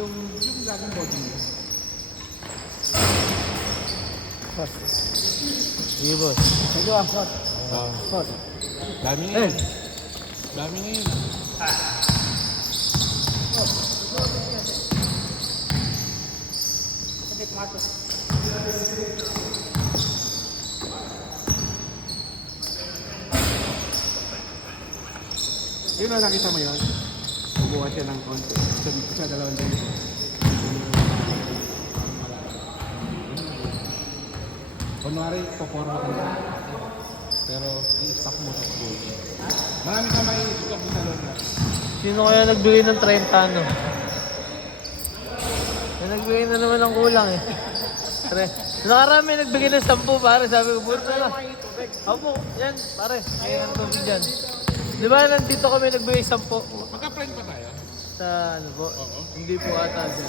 Yung laging body niya. Sige, boss. Ito ah, shot. Shot. Dami ngayon. Dami ngayon. Yun na nakita mo yun? Bubuha siya ng konti. Sa dalawang dali. Kunwari, poporma ko na. Pero, i-stop mo sa goal. Marami ka may i-stop sa loob na. Sino kaya nagbigay ng 30 ano? May nagbigay na naman ng kulang eh. Nakarami nagbigay ng 10 pare. Sabi ko, buto na. Opo, yan pare. May ang tubig dyan. Di ba nandito kami nagbigay 10? Magka-friend pa tayo? Sa ano po? Oo. Hindi po ata dyan.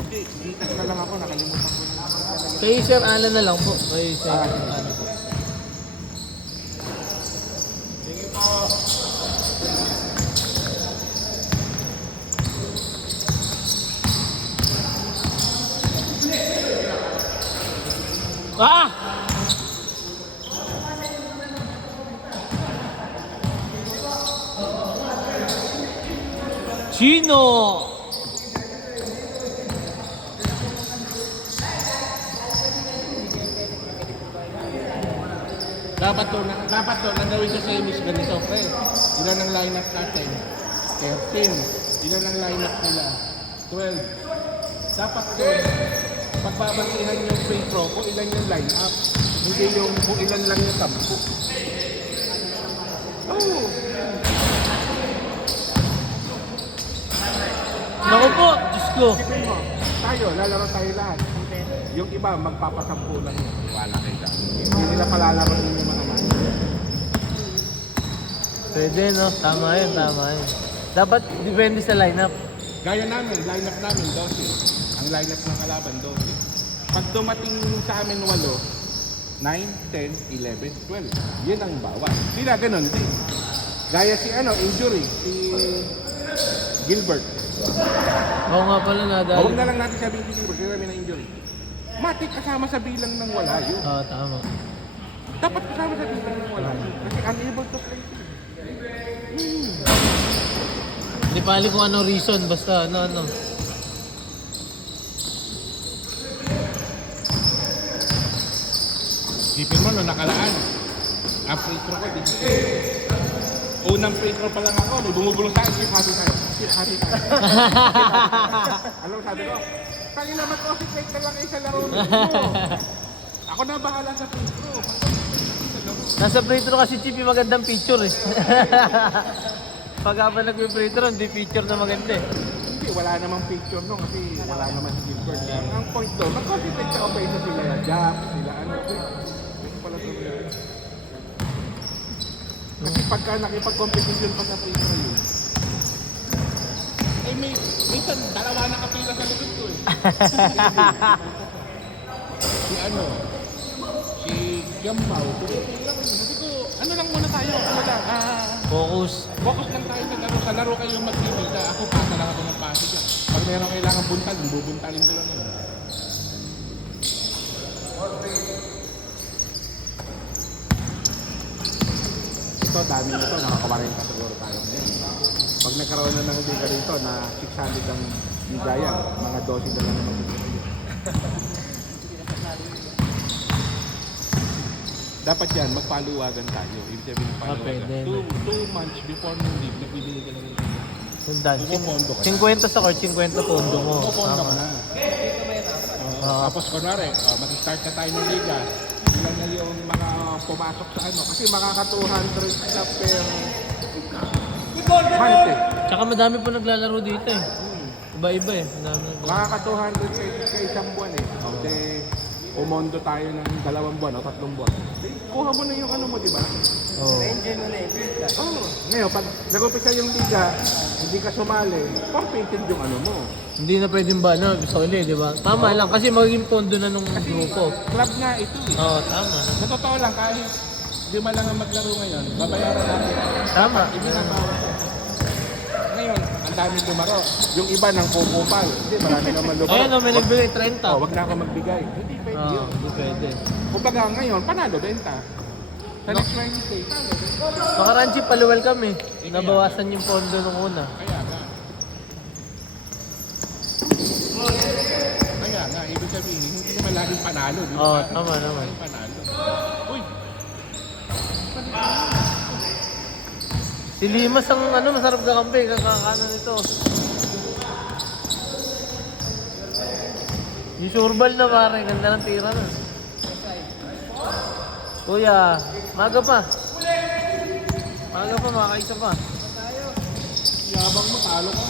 Hindi, dito na lang ako. Nakalimutan ko na. Kay Sir Alan na lang po. Kay Sir Alan po. Sige po. Ah! Chino! Dapat to, nagawin sa semis ganito, pre. Ilan ang lineup natin? 13. Ilan ang lineup nila? 12. Dapat to, pagbabasihan yung free throw kung ilan yung lineup. Hindi yung kung ilan lang yung 10. Oh! Naku po! Diyos ko! Isipin mo, tayo, lalaro tayo lahat. Yung iba, magpapasampu lang yun. Wala kayo dyan. Hindi nila palalaro yung mga man. Pwede no? Tama yun, tama yun. Dapat depende sa lineup. Gaya namin, lineup namin, 12. Ang lineup ng kalaban, 12. Pag dumating sa amin 8, 9, 10, 11, 12. Yun ang bawat. Sila ganun din. Gaya si injury, si Gilbert. Oo nga pala nadali. Huwag na lang natin sabihin si Gilbert, kasi kami na injury. Matik kasama sa bilang ng wala yun. Oo, tama. Dapat kasama sa bilang ng wala yun. Kasi unable to play. Hindi pa alam kung ano reason, basta ano. Isipin mo, no, nakalaan. Ang free throw ko, dito. Unang free throw pa lang ako, may bumubulong sa akin, hati tayo. Hati tayo. Alam mo, sabi ko, kanina mag-concentrate ka lang sa laro mo. Ako na bahala sa free throw. Nasa free throw kasi Chippy magandang picture eh. Pag habang nag-free throw, hindi picture na maganda eh. Hindi, wala namang picture no, kasi wala naman si Gilbert. Ang point doon, mag-concentrate sa offense sila, Jap, sila ano. Ito pala ito. Kasi pagka nakipag-competition pa sa free throw yun, minsan dalawa na kapila sa likod ko eh. si Gambao, sabi ko, ano lang muna tayo, Focus. focus lang tayo sa laro kayo mag-ibig. Ako pasa lang ako ng pasi dyan. Pag mayroong kailangan buntalin, bubuntalin ko lang yun. Ito, dami nito, nakakawarin ka siguro tayo ngayon. Pag nagkaroon na ng liga rito na 600 ang bigayan, mga 12 na lang naman dito. Dapat yan, magpaluwagan tayo. Ibig sabihin ng paluwagan. pwede. 2 months before ng league, napili ka lang rin. Sundan. Pumopondo ka. 50 sa court, 50 pondo mo. Pumopondo ka Tama. na. Tapos kunwari, mag-start na tayo ng liga. Ilan na yung mga pumasok sa ano. Kasi makaka 200 na per month eh. Tsaka madami po naglalaro dito eh. Iba-iba eh. Madami. Makaka 200 sa isang buwan eh. Kasi pumondo tayo ng 2 buwan o 3 buwan. Kuha mo na yung ano mo, di ba? Oh. Ngayon, pag nag-upisa yung liga, hindi ka sumali, forfeited yung ano mo. Hindi na pwedeng ba, no? Gusto ulit, di ba? Tama lang, kasi magiging pondo na nung grupo. Club nga ito eh. Oo, tama. Sa totoo lang, kahit 5 lang ang maglaro ngayon, babayaran natin. Tama. Ibinabawas. Ngayon, ang daming lumaro. Yung iba ng kupupal. Hindi, marami naman lumaro. Ayan o, may nagbigay 30. Oh, wag na ako magbigay. Hindi pwede Oo, yun. hindi pwede. Kumbaga ngayon, panalo benta. Sa next Wednesday, talo benta. Makaranchi, paluwal kami. Nabawasan yung pondo nung una. Kaya nga. Kaya nga, ibig sabihin, hindi naman laging panalo. Di ba? Oo, tama naman. Laging panalo. Uy! Si Limas ang ano, masarap kakampi. Kakakano nito. Yung surbal na pare, ganda ng tira na. Kuya, maga pa. Maga pa, makaisa pa. Yabang mo, talo ka.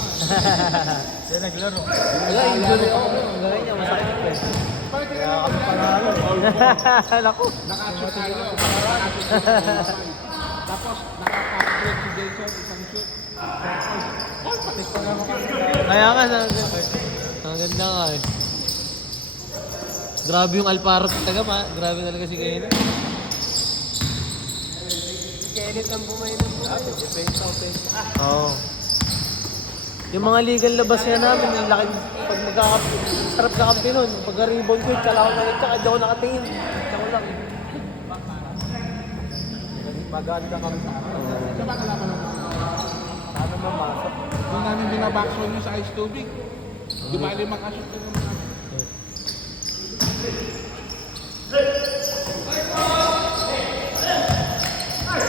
Yan naglaro. Wala, injury ako. Ang gawin niya, masakit pa eh. Kaya kami panalo. Naku. Nakashoot tayo. Nakashoot. Tapos, nakaka-break si Jason, isang shoot. Kaya nga, ang ganda nga eh. Grabe yung Alparo talaga ma. Grabe talaga si Kenneth. Kenneth ang bumayin ng buhay. Defensa. Oo. Yung mga legal labas yan namin, yung laki, pag sarap na kampi nun, pag rebound ko, tsala ko na lang, tsaka di ako nakatingin. Tsaka lang. Maganda kami sa akin. Sa ba kalaban ng Sana mamasok. Kung namin binabackshot nyo sa ice tubig, di ba alim makashoot ka naman?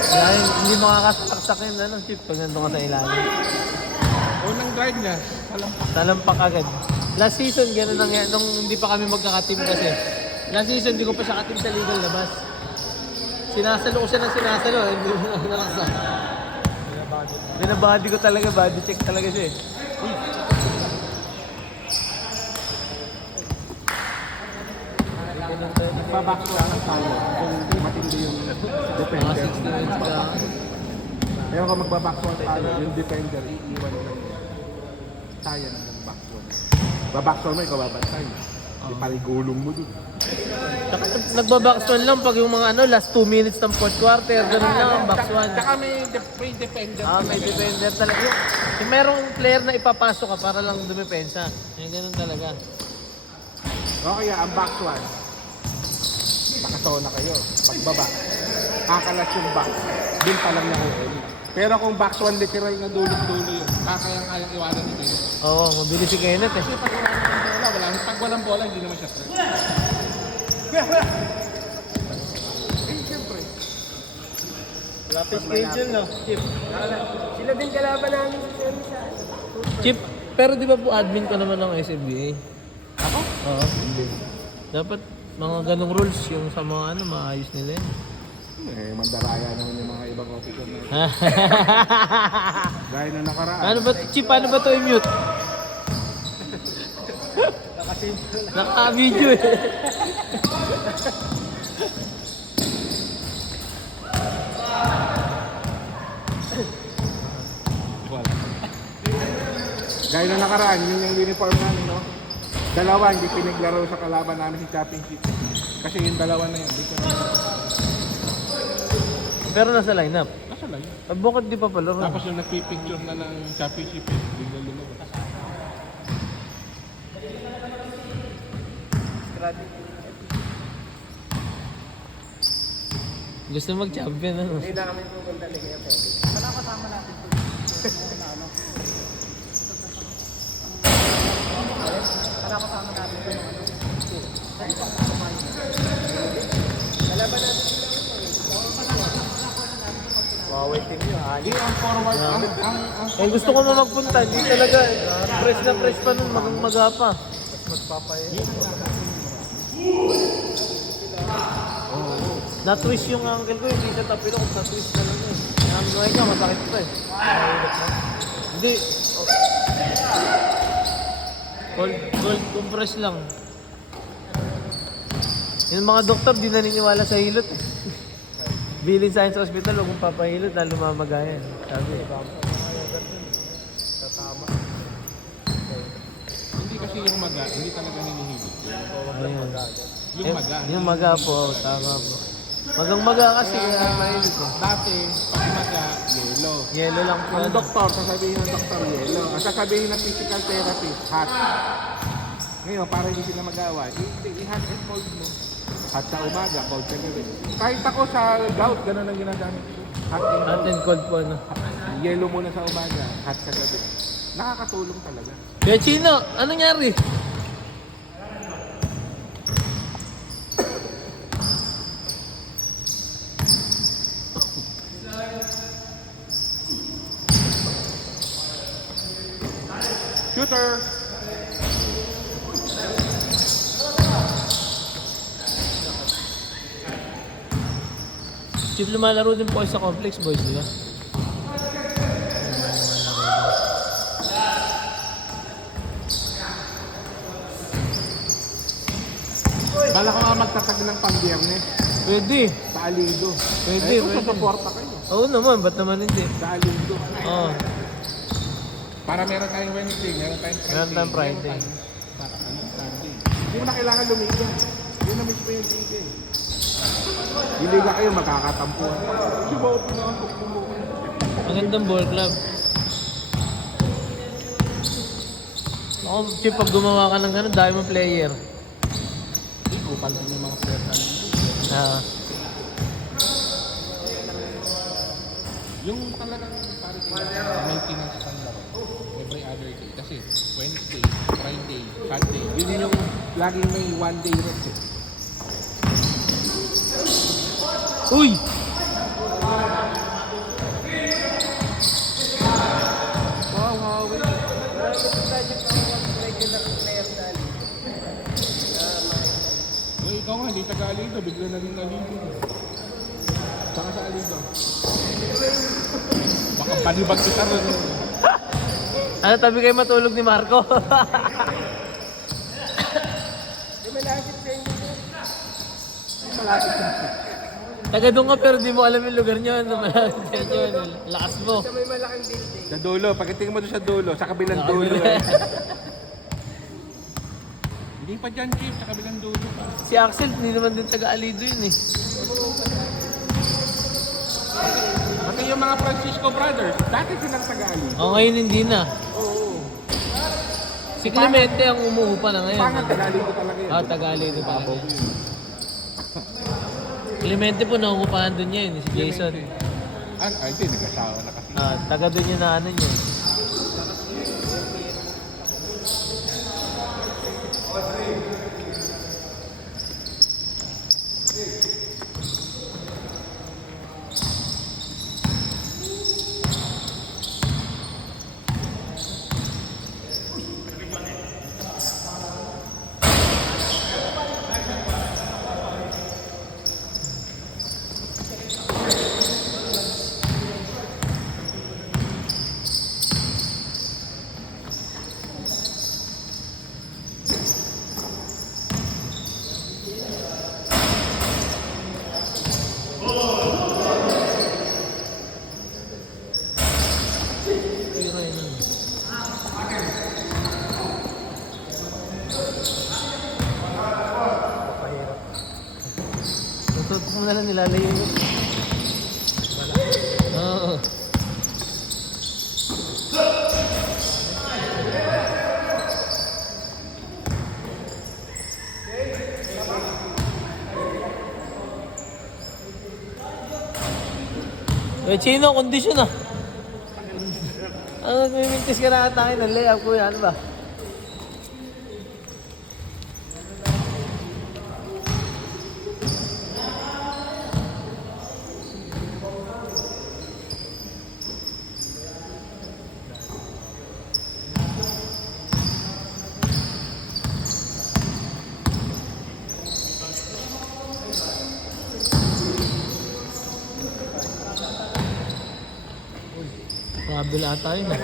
Kaya hindi makakasaksak yun, ano, chip, pag nandun ka sa ilalim. Unang guard niya, salampak. Talampak agad. Last season, gano'n lang yan, nung hindi pa kami magkakateam kasi. Last season, hindi ko pa siya kateam sa legal labas. Sinasalo ko siya ng sinasalo, hindi ko na nakasa. Binabody ko talaga, body check talaga siya eh. Nagbabackshot ng talo kung matindi yung Mga defender. 60 minutes ka. Pero kung magbabackshot ng talo, yung defender, iiwan lang niya. Sayang yung backshot. Babackshot mo, ikaw babantay. Di pala gulong mo dun. Tsaka nagbabackstone lang pag yung mga ano, last 2 minutes ng fourth quarter, ganun lang ang box 1. Tsaka may defender. May defender talaga. Yung merong player na ipapasok ka para lang dumepensa. Yung ganun talaga. O kaya ang back one, nakasona kayo. Pagbaba, kakalas yung box. Doon pa lang nakuha. Pero kung box one literal na dulong-dulo yun, kayang iwanan ni Kenneth. Oo, mabilis si Kenneth eh. Kasi pag iwanan ng bola, pag walang bola, hindi naman siya stress. Siyempre. Wala pa schedule, no? Chip. Sila din kalaban namin sa Chip, pero di ba po admin ka naman ng SFBA? Ako? Oo. Dapat mga ganong rules yung sa mga ano, maayos nila yun. Mandaraya naman yung mga ibang officer na. Dahil na nakaraan. Ano ba, Chip, paano ba ito i-mute? Naka-video eh. Gaya na nakaraan, yun yung uniform namin, no? Dalawa, hindi pinaglaro sa kalaban namin si Championship. Kasi yung dalawa na yun, dito na. Pero nasa lineup. Nasa lang. Bakit di pa pala? Tapos yung nagpipicture na ng Championship, bigla lumabas. Gusto mag-champion ano? Hindi na kami pupunta ni Kaya Pwede. Wala kasama natin. Wala kasama natin. Kalaban natin. Wawaiting nyo, Hindi, ang forward, ang Eh gusto ko na magpunta, hindi talaga. Press na press pa nun, maga pa. Na-twist yung ankle ko, hindi siya tapilo kung na-twist na lang eh. Ang buhay ka, masakit pa eh. Hindi. Gold compress lang. Yung mga doktor, di naniniwala sa hilot eh. Bilin Science Hospital, huwag mong papahilot, lalo mamagayan. Sabi. hindi kasi yung maga, hindi talaga hinihigit. Ayun. Yung maga. Yung maga po, tama po. Magang maga kasi kaya mahilot eh. Dati, pag umaga, yellow. Yellow lang po. Ang Ano. doktor, sasabihin ng doktor, yellow. Ang sasabihin ng physical therapist, hot. Ngayon, para hindi sila mag-away, i-hot and cold mo. Hot sa umaga, cold sa gabi. Kahit ako sa gout, ganun ang ginagamit ko. Hot and Hot cold. and cold po, ano. Yellow muna sa umaga, hot sa gabi. Nakakatulong talaga. Kaya Chino, anong nangyari? Shooter! Chief, lumalaro din po kayo sa complex, boys, di ba? Bala ko nga magtatag ng pang-biyernes Pwede. sa Alido. Pwede, Ito, pwede. susuporta kayo. Oo naman, ba't naman hindi? Sa Alido. Oo. Para meron tayong Wednesday, meron tayong Friday. Meron tayong Friday. Sunday. Hindi mo na kailangan lumiga. Hindi na mismo yung liga eh. Liliga kayo, magkakatampuhan. Suba ko na ako kumuha. Magandang ball club. Ako, Chief, pag gumawa ka ng gano'n, dahil mo player. Hindi, kupal din yung mga players namin. Ah. Yung talagang maintenance ng laro, every other day. Kasi Wednesday, Friday, Sunday, yun yung laging may one day rest eh. Uy! Wow, wow, wait. Uy, ikaw nga, hindi taga-Alido, bigla na rin Alido. Saka sa Alido. Baka balibag kita rin. Ano, tabi kayo matulog ni Marco? Malapit sa inyo. Malapit sa Taga doon ka pero di mo alam yung lugar nyo. Ano, malapit sa inyo. Ano, lakas mo. Sa may malaking building. Sa dulo, pagdating mo doon sa dulo, sa kabilang dulo eh. Hindi pa dyan, Chief, sa kabilang dulo pa. Si Axel, hindi naman din taga-Alido yun eh. Pati yung mga Francisco Brothers, dati silang taga-Alido. O ngayon hindi na. Oo. Si Clemente ang umuupa na ngayon. Pangat, taga-Alido talaga yun. Ah, taga-Alido talaga. Babaw yun. Clemente po nangungupahan doon niya yun, si Jason. Ay, hindi, nag-asawa na kasi. Ah, taga doon yung na ano niya. Tira yun. Tututok mo na lang nilalayo yun. Oo. Eh, Chino, kondisyon ah. Ano, nagmimintis ka na atake ng layup, kuya, ano ba? Kabila tayo na.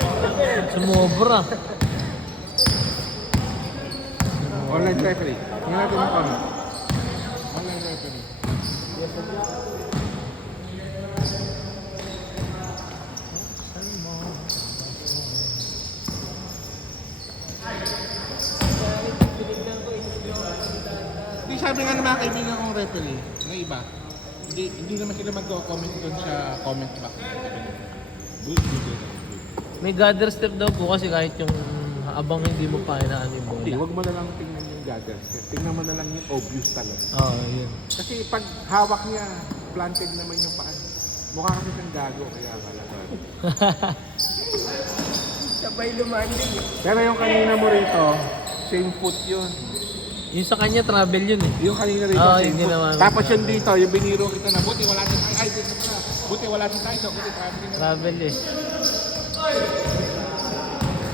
Sumobra. Online referee. Tingnan natin ang comment. Online referee. Di sabi nga ng mga kaibigan kong referee, na iba. Hindi naman sila mag-comment doon sa comment box. Good, good, good. May gather step daw po kasi kahit yung abang hindi mo pa inaano yung Hindi, bola. huwag mo na lang tingnan yung gaggers. Tingnan mo na lang yung obvious talaga. Oo, yun. Kasi pag hawak niya, planted naman yung paan. Mukha kasi siyang gago, kaya talaga. Sabay lumanding eh. Pero yung kanina mo rito, same foot yun. Yung sa kanya travel yun eh. Yung kanina rito, Oo, same yung foot. ginawa mo. Tapos yung dito, yung biniro kita na, buti wala si tayo. Ay, dito pala. Buti wala si tayo. Buti traveling na. Travel eh.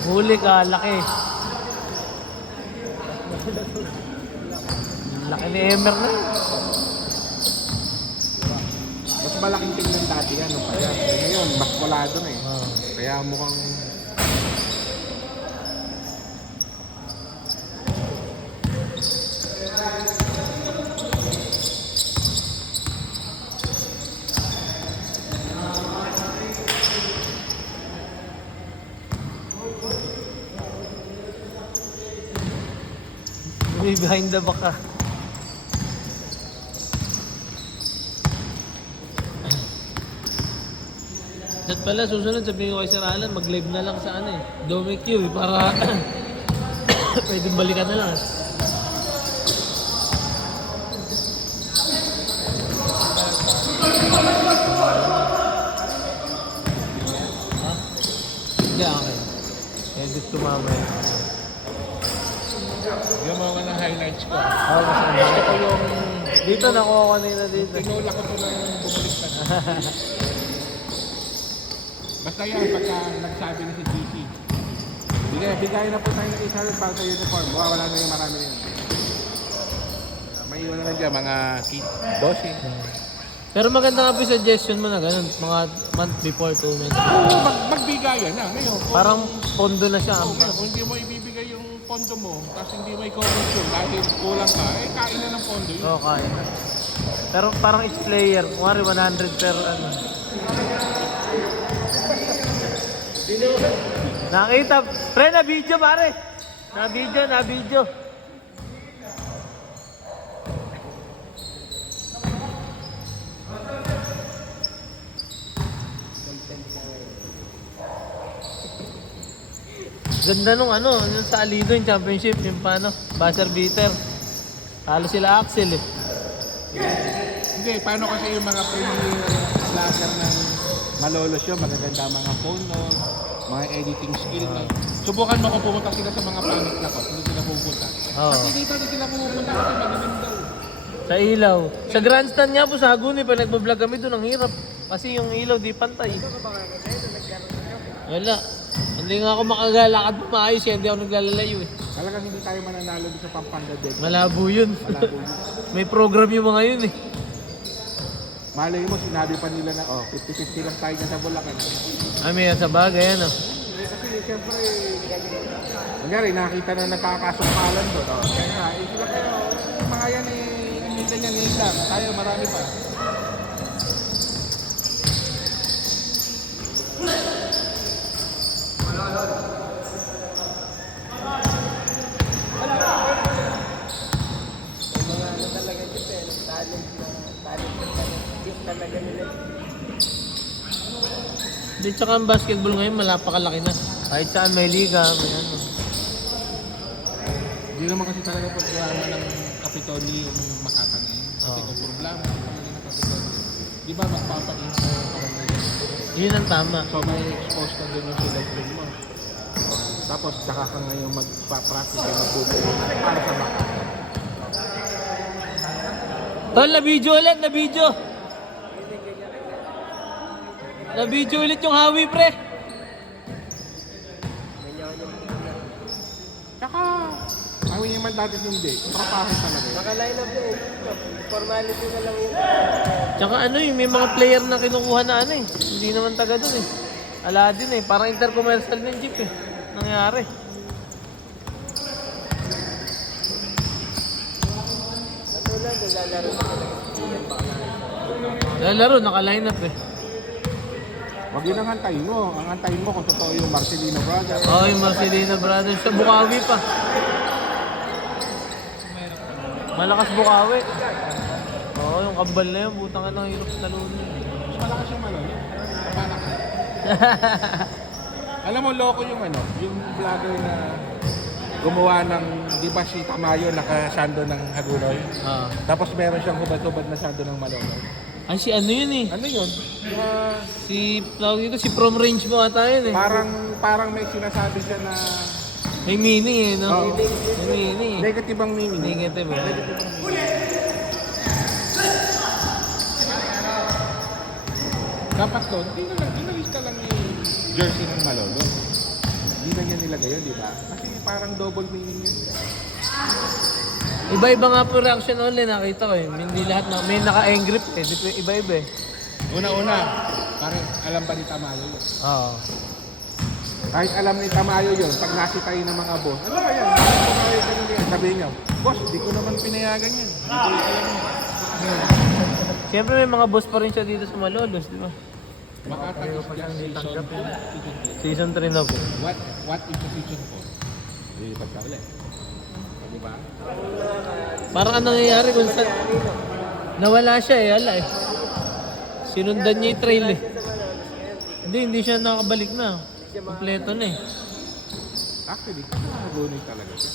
Huli ka, laki. Laki ni Emer na. Mas malaking tingnan dati yan. No? Kaya ngayon, mas kolado na eh. Oo. Kaya mukhang... May behind the back ka. At pala, susunod sabihin ko kay Sir Alan, mag-live na lang sa ano eh. Dome Q eh, para pwedeng balikan na lang. Ha? Hindi, okay. Edit ko mamaya. Yung mga ng highlights ko. Oh, mas ang Gusto ko yung... dito nakuha ko kanina dito. Tinula ko ito ng bumalik ka na. Basta yan, pagka nagsabi na si GC. Bigay na po tayo ng 800 para sa uniform. Wala na yung marami yan. May iwan na lang dyan, mga kit, 12. Pero maganda nga po yung suggestion mo na ganun, mga month before, 2 months. Magbigayan na. Ngayon, Parang pondo na siya. ngayon, kung hindi mo ibibigay yung pondo mo, tapos hindi mo i-comment yun dahil kulang ka, eh kain na ng pondo yun. Oo, kaya. Pero parang each player, kumari 100 per ano. Nakita, pre, na video pare. Na video. Ganda nung ano, yung sa Alido yung championship, yung paano, buzzer beater. Talo sila Axel eh. Hindi, paano kasi yung mga premier vlogger ng malolos yun, magaganda mga phone no, mga editing skill na. Subukan mo kung pumunta sila sa mga panic na ko, hindi sila pupunta. Oo. Kasi dito hindi sila pupunta kasi magaling daw. Sa ilaw. Sa grandstand nga po sa Hagonoy, pag nagbablog kami doon, ang hirap. Kasi yung ilaw di pantay. Wala. Hindi nga ako makagalakad pa maayos kaya hindi ako naglalalayo eh. Talagang hindi tayo mananalo dito sa Pampanga Deck. Malabo yun. Malabo yun. May program yung mga yun eh. Malay mo, sinabi pa nila na, 50-50 lang tayo dyan sa Bulacan. Ay, may sa bagay ano. Kasi siyempre, nangyari, nakita na nagkakasumpalan doon. Kaya nga, sila kayo, yung mga yan hindi ganyan ngayon lang. Tayo, marami pa. Mga ano talaga dito eh. Talent. Gift talaga nila. Di tsaka ang basketball ngayon malapakalaki na. Kahit saan may liga, may ano. Hindi naman kasi talaga programa ng Kapitolyo yung Makata ngayon. Kasi Oo. kung programa talaga ng Kapitolyo, di ba magpapa-info ka na yun? Yun ang tama. So may expose ka din yung selection mo. Tapos saka ka ngayon magpa-practice yung magbubuo para sa Makata. Tol, na-video ulit, na-video. Na-video ulit yung hawi, pre. Tsaka, awin naman dati hindi. Trapahan talaga yun. Naka-line up eh. Formality na lang yun. Tsaka ano may mga player na kinukuha na ano eh. Hindi naman taga dun eh. Aladdin eh. Parang intercommercial ng jeep eh. Nangyari. Katulad, naglalaro na talaga. Lalaro, naka-line up eh. Huwag yun ang antayin mo. Ang antayin mo kung totoo yung Marcelino Brothers. Oo, yung Marcelino Brothers sa Bukawi pa. Malakas Bukawi. Oo. Oo, yung kambal na yun, butang ka ng hirap sa talunin. Mas malakas yung Malolo. Kapanak. Alam mo, loko yung yung vlogger na gumawa ng, di ba si Tamayo nakasando ng Hagunoy? Ah. Tapos meron siyang hubad-hubad na sando ng Malolo. Ay, si ano yun eh? Ano yun? Tawag dito, si prom range mo ata yun eh. Parang may sinasabi siya na May meaning eh, no? Oo. May meaning eh. negative ang meaning. Negative eh. Dapat doon, inalis ka lang yung jersey ng Malolo. Hindi na niya nilagay yun, di ba? Kasi parang double meaning yun. Iba-iba nga po reaction online, nakita ko eh. Hindi lahat na, may naka-engrip eh. Iba-iba eh. Una-una, parang alam ba ni Tamayo yun? Oo. Kahit alam ni Tamayo yun, pag nakita ng mga boss, ano ba yan? Tamayo ka nila yan. Sabihin niya, boss, di ko naman pinayagan yan. Di ko alam yan. Siyempre may mga boss pa rin siya dito sa Malolos, di ba? Makatagis niya season 2. Season 3 na po. What if the season 4? Lilipat ka ulit. Di ba? Parang anong nangyayari kung saan nawala siya eh, ala eh. Sinundan niya yung trail eh. Hindi siya nakabalik na. Kompleto na eh. Actually, nakagunin talaga siya.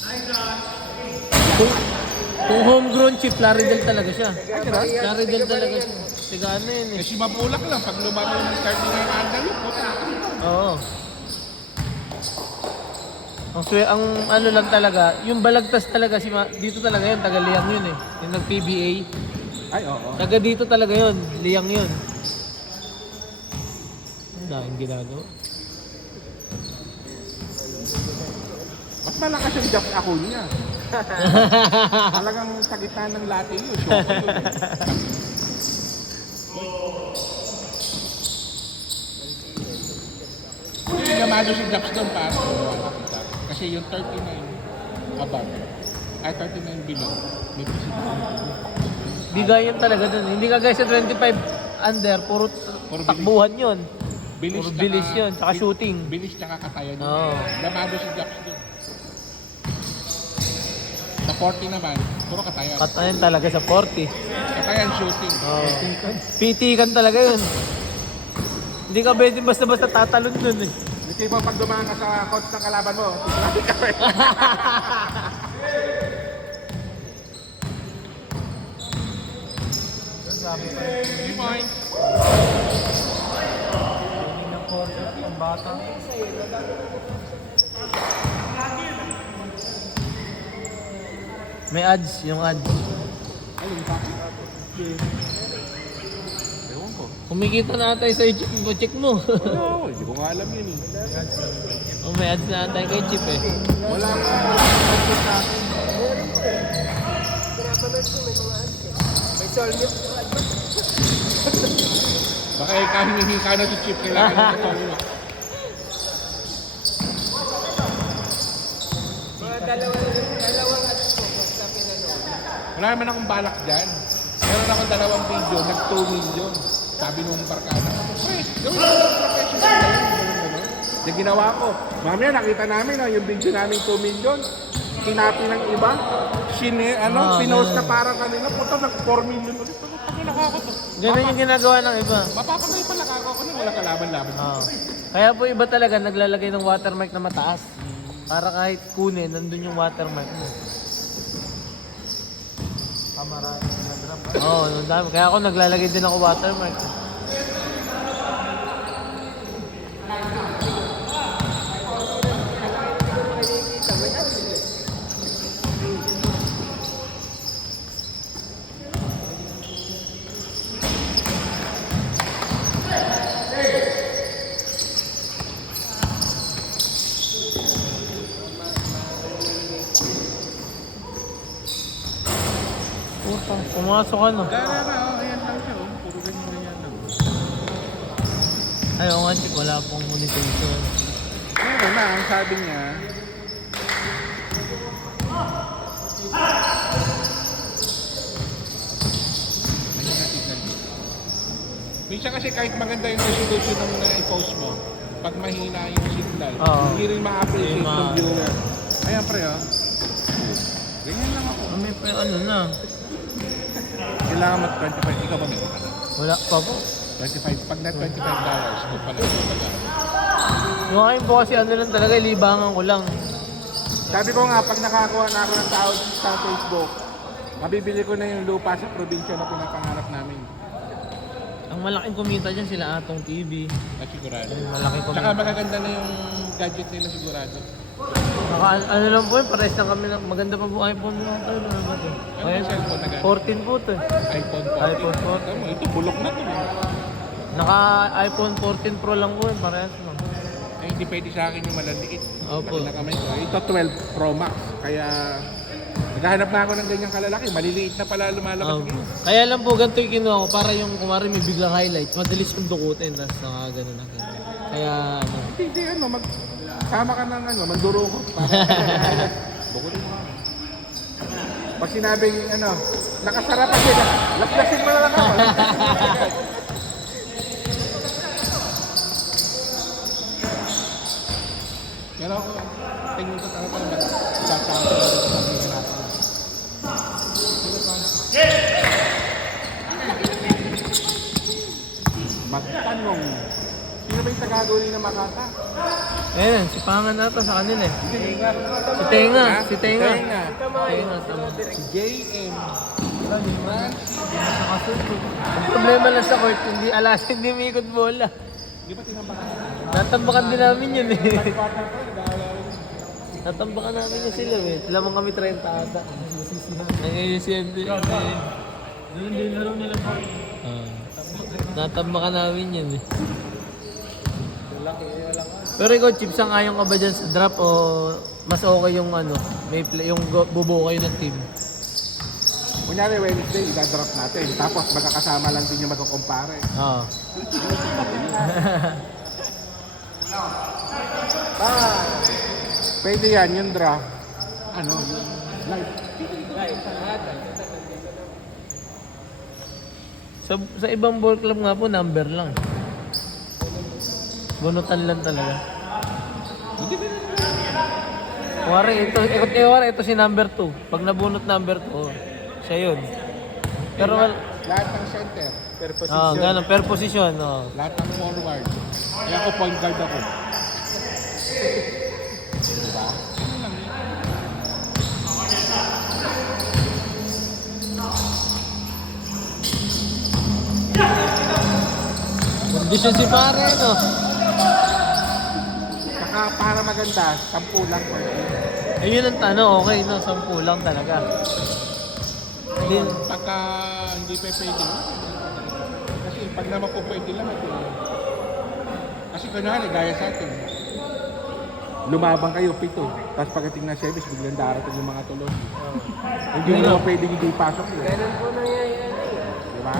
Kung homegrown chip, Laridel talaga siya. ganun? Laridel talaga siya. Sigaan na yun eh. Kasi mabulak lang. Pag lumaki yung 39 under yun, puta. Oo. Ang ano lang talaga, yung balagtas talaga, dito talaga yun, taga Liang yun eh. Yung nag-PBA. Ay, oo. Taga dito talaga yun, Liang yun. Ang daming ginagawa. Mas malakas yung Japs ako niya. Talagang tagitna ng latte yun. Show ko yun. Hindi gamado si Japs doon para makakita. Kasi yung 39 above, ay 39 below, may positive. Di ganyan talaga dun. Hindi ka guys sa 25 under, puro Puro takbuhan yun. Bilis, Puro bilis yun, tsaka shooting. Bilis tsaka katayan yun. Oo. Gamado si Japs doon. Sa 40 naman, puro katayan. Katayan talaga sa 40. Katayan shooting. Oo. Pitikan talaga yun. Hindi ka pwede basta-basta tatalon dun eh. Hindi mo pag dumaan ka sa coach ng kalaban mo, lagi ka rin. Three points. Ang bata. May ads, yung ads. Ayun, sa akin? Ewan ko. Kumikita na tayo sa YouTube mo, check mo. Oo, hindi ko nga alam yun eh. Oh, may ads na tayo kay Chip eh. Wala ka. Pinapanood ko, may mga ads eh. May solmit. Baka ikahihingi ka na si Chip, kailangan na ito. Mga dalawang ads ko pagka pinanood. Wala naman akong balak dyan. Meron akong dalawang video, nag 2 million. Sabi nung barkada ko, wait, gawin mo ng professional. Yung ginawa ko. Mamaya nakita namin yung video namin 2 million. Kinapi ng iba. Pinost na parang kanina. Punta nag 4 million ulit. Pagod ako to. Ganun yung ginagawa ng iba. Mapapagay pala ako na wala kalaban-laban. Oo. Kaya po iba talaga naglalagay ng watermark na mataas. Para kahit kunin, nandun yung watermark mo. Oo, oh, dami. Kaya ako naglalagay din ako watermark. Puta, pumasok ka no. Gara na, ayan lang siya. Puro ganyan-ganyan lang. Ayaw nga, Chip, wala pong monetization. Meron na, ang sabi niya, minsan kasi kahit maganda yung resolution ng na-post mo, pag mahina yung signal, Oo. hindi rin ma-appreciate Hindi ng viewer. Ayan pre, oh. Ganyan lang ako. May ano na. Kailangan mag-25. Ikaw ba meron ka na? Wala pa po. 25. Pag na $25, magpala ko talaga. Yung akin po kasi ano lang talaga, libangan ko lang. Sabi ko nga, pag nakakuha na ako ng tao sa Facebook, mabibili ko na yung lupa sa probinsya na pinapangarap namin. Ang malaking kumita dyan sila Atong TV. At sigurado. Malaki Tsaka kumita. magaganda na yung gadget nila sigurado. Ano lang po yun, pares na kami lang. Maganda pa po iPhone mo. Ano ba ito? Ano yung cellphone na gano'n? 14 po ito eh. iPhone 14. iPhone 14. Tama, ito bulok na to. Naka iPhone 14 Pro lang po yun, parehas lang. Ay, hindi pwede sa akin yung malaliit. Opo. Kasi nakamay ko. Ito 12 Pro Max. Kaya naghahanap na ako ng ganyang kalalaki. Maliliit na pala lumalabas. Kaya lang po ganito yung kinuha ko para yung kumari may biglang highlight, madalis yung dukutin, tapos gano'n na gano'n. Kaya ano. Hindi, ano, sama ka ng ano, magduro ko. Bukutin mo. Pag sinabing ano, nakasarap pa sila, laplasin mo na lang ako. Pero ako, tingin ko talaga magsasama ko sa pamilya natin. Magtanong, sino ba yung tagagawin ng Makata? Ayan, si Pangan nata sa kanila eh. Si Tenga, si Tenga. Tenga, tama. JM. Ang problema lang sa court, hindi alas, hindi may ikot bola. Di ba tinambakan? Natambakan din namin yun eh. Natambakan namin yun sila eh. Sila mong kami 30 ata. Nag-ACM din. Doon din laro nila po. Natambakan namin yun eh. Pero ikaw, Chips, ang ayaw ka ba dyan sa drop o mas okay yung ano, may play, yung bubuo kayo ng team? Kunyari Wednesday, i-drop natin. Tapos magkakasama lang din yung magkukumpare. Oo. Pwede yan, yung draft. Ano, yung live. Sa ibang ball club nga po, number lang. Bunutan lang talaga. Kuwari, ito si number 2. Pag nabunot number 2, siya yun. Pero Lahat ng center. ganun, per position. Lahat ng forward. Kaya ako point guard ako. Diba? Kondisyon si pare, no? Saka para maganda, 10 lang per team. Ayun ang tanong, okay, no? 10 lang talaga. Hindi, Pagka hindi pa pwede, kasi pag naman po pwede lang ito. Kasi kunwari, gaya sa atin, lumabang kayo, 7. Tapos pagdating ng service, biglang darating yung mga tulog. Hindi mo pwedeng hindi pasok yun. Ganun po nangyayari. Diba?